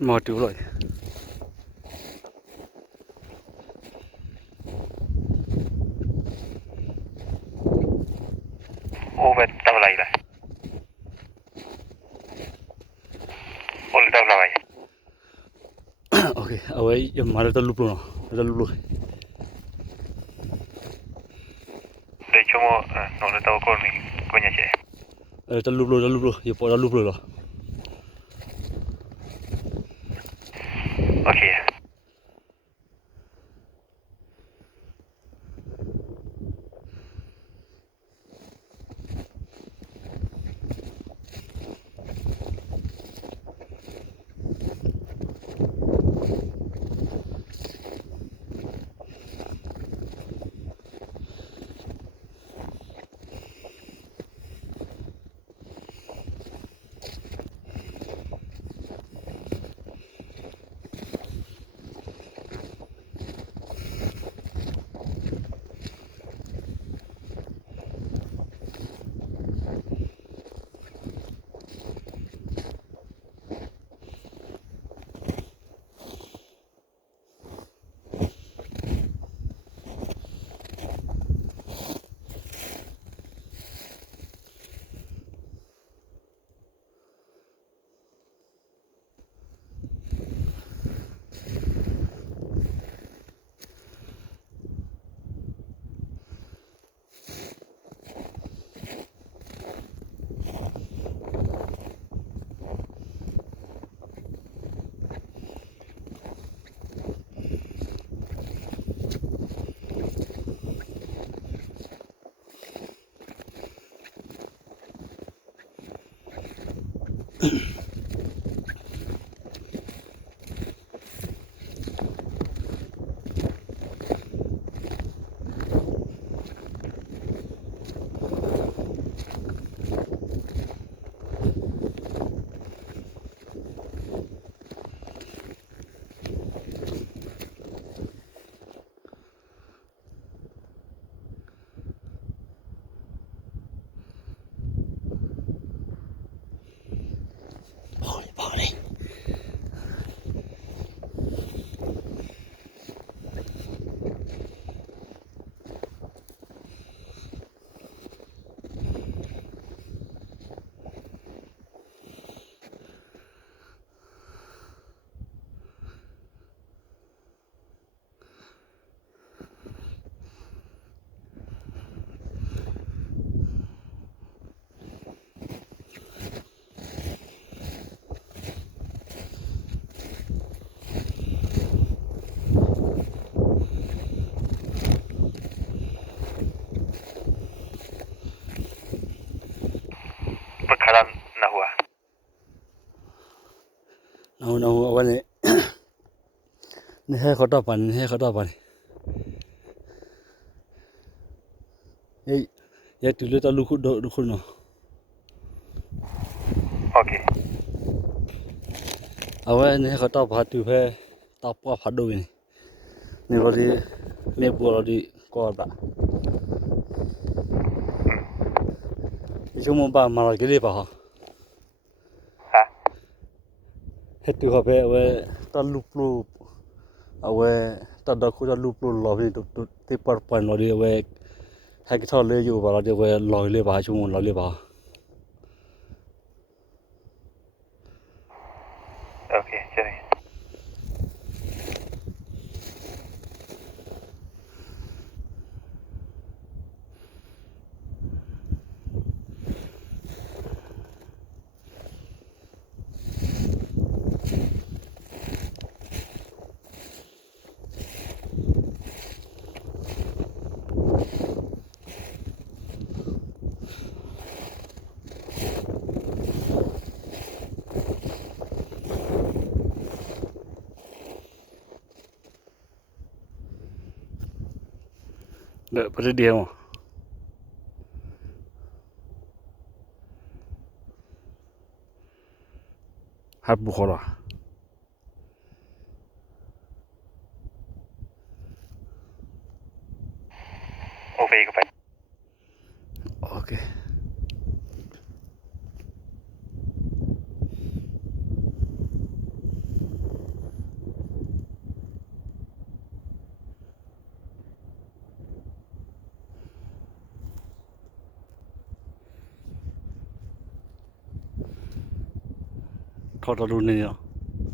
Mà tiêu rồi. Over tao lại rồi. Ôi tao lại. Ok, ở ấy giờ mà ta lúp luôn, ta lúp luôn. Để cho mo nó là tao con này con nhà trẻ. Ta lúp luôn, giờ bỏ ta lúp luôn rồi. Ok. Bỏ đi. Bakalan nahua. Nào, ở đây. Này hay khó đọc bản, hay khó đọc bản. Ấy, giờ tụi ta lúp khôn nào. Ok. Ở đây này khó đọc bản tụi phải tập qua phát đồ này. Này vào đi, này bùa đi qua đã. Chúng mình mà cái gì bảo hả? Ha. Hết tụi họ về ta lúp. Ở ta đã khu ta lúp lò vì tụi tiếp bắt phần nó đi về hai cái thằng lấyอยู่vào đi về lòi lấy bảo chúng mình lòi lấy bảo. Ok, chơi. Đợi bắt đi không? Hát bukhara. Over cái phải. Ok. ထော်တော်လူနေရော